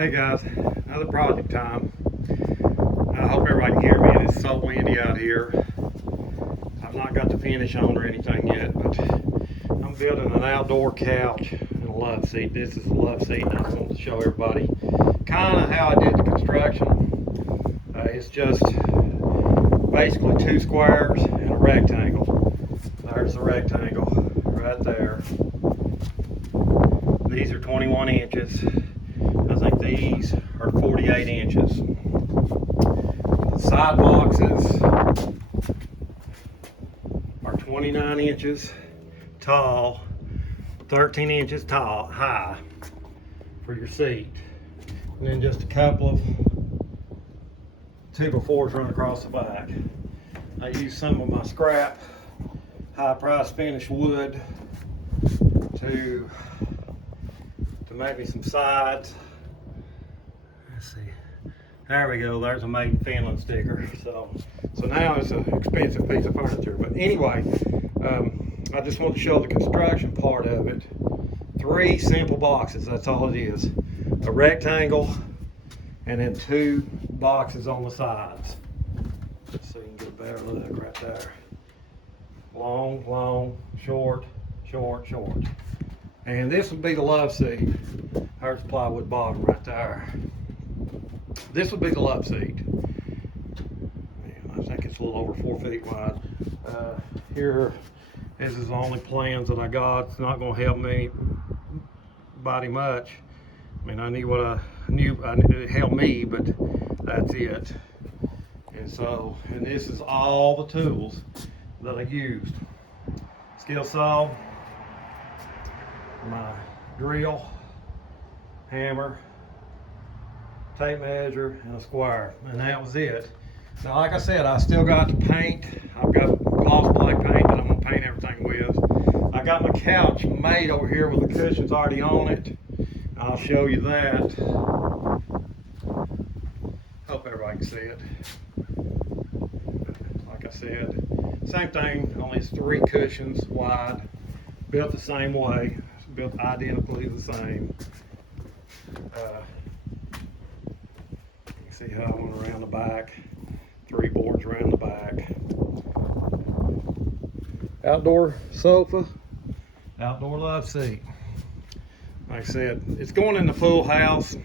Hey guys, another project time. I hope everybody can hear me. It's so windy out here. I've not got the finish on or anything yet, but I'm building an outdoor couch and a love seat. This is a love seat, and I just want to show everybody kind of how I did the construction. It's just basically two squares and a rectangle. There's the rectangle right there. These are 21 inches. I think these are 48 inches. The side boxes are 29 inches tall, 13 inches tall, high for your seat. And then just a couple of 2x4s run across the back. I used some of my scrap, high-priced finished wood to make me some sides. Let's see. There we go. There's a Made in Finland sticker. So now it's an expensive piece of furniture. But anyway, I just want to show the construction part of it. 3 simple boxes. That's all it is. A rectangle, and then 2 boxes on the sides. So you can get a better look right there. Long, long, short, short, short. And this would be the love seat. There's the plywood bottom right there. This would be the love seat. I think it's a little over 4 feet wide. Here, this is the only plans that I got. It's not going to help me body much. I mean, I knew what I knew. It helped me, but that's it. And this is all the tools that I used. Skill saw, my drill, hammer, tape measure, and a square, and that was it. Now, like I said, I still got the paint. I've got gloss black paint that I'm gonna paint everything with. I got my couch made over here with the cushions already on it. I'll show you that. Hope everybody can see it. Like I said, same thing, only it's 3 cushions wide, built the same way, built identically the same. You can see how I went around the back, 3 boards around the back. Outdoor sofa, outdoor love seat. Like I said, it's going in the pool house,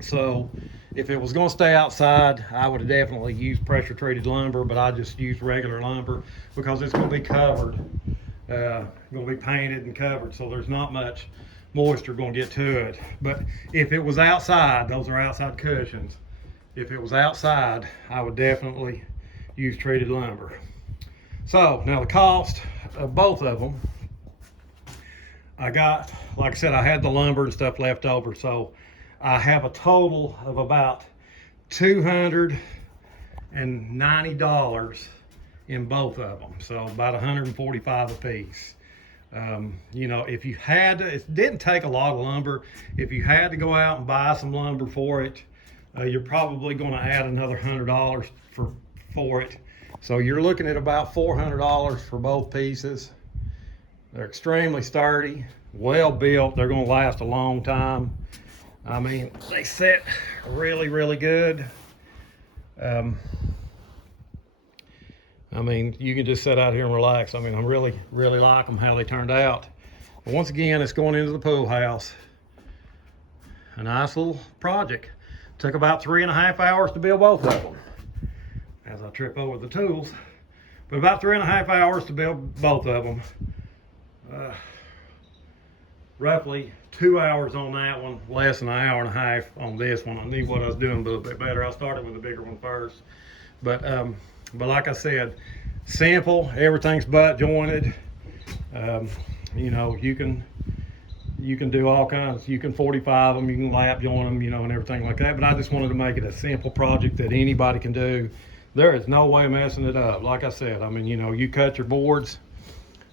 so if it was going to stay outside, I would have definitely used pressure treated lumber, but I just used regular lumber because it's going to be covered, going to be painted and covered, so there's not much moisture going to get to it. But if it was outside, those are outside cushions. If it was outside, I would definitely use treated lumber. So now the cost of both of them, I got, like I said, I had the lumber and stuff left over, so I have a total of about $290 in both of them, so about $145 a piece. You know, if you had to, it didn't take a lot of lumber. If you had to go out and buy some lumber for it, you're probably going to add another $100 for it. So you're looking at about $400 for both pieces. They're extremely sturdy, well built. They're going to last a long time. I mean, they sit really, really good. I mean, you can just sit out here and relax. I mean, I really, really like them, how they turned out. But once again, it's going into the pool house. A nice little project. Took about 3.5 hours to build both of them, as I trip over the tools. But about 3.5 hours to build both of them. Roughly 2 hours on that one, less than 1.5 hours on this one. I knew what I was doing a little bit better. I started with the bigger one first. But like I said, simple, everything's butt jointed. You know, you can do all kinds. You can 45 them, you can lap join them, you know, and everything like that. But I just wanted to make it a simple project that anybody can do. There is no way messing it up. Like I said, I mean, you know, you cut your boards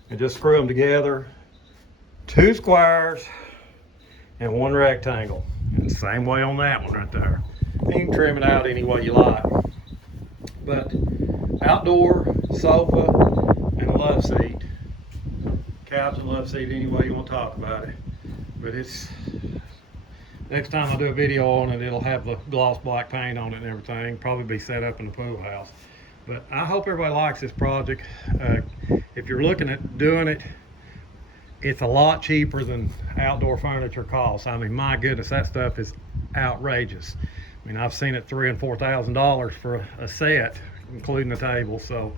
and just screw them together. 2 squares and 1 rectangle. And the same way on that one right there. You can trim it out any way you like. But outdoor sofa and a love seat. Couch and love seat, any way you want to talk about it. But next time I do a video on it, it'll have the gloss black paint on it and everything. Probably be set up in the pool house. But I hope everybody likes this project. If you're looking at doing it, it's a lot cheaper than outdoor furniture costs. I mean, my goodness, that stuff is outrageous. I mean, I've seen it $3,000 and $4,000 for a set, including the table. So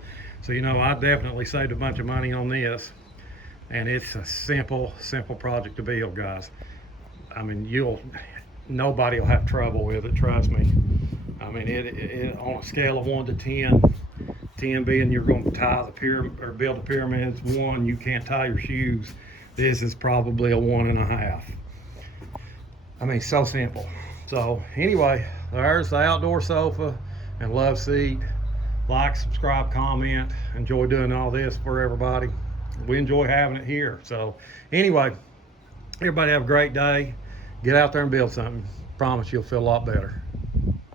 you know, I definitely saved a bunch of money on this, and it's a simple project to build, guys. I mean, nobody will have trouble with it, trust me. I mean, it on a scale of 1 to 10, 10 being you're going to tie the pyramid or build the pyramids, 1 you can't tie your shoes. This is probably a 1.5. I mean, so simple. So anyway, there's the outdoor sofa and love seat. Like, subscribe, comment. Enjoy doing all this for everybody. We enjoy having it here. So anyway, everybody have a great day. Get out there and build something. Promise you'll feel a lot better.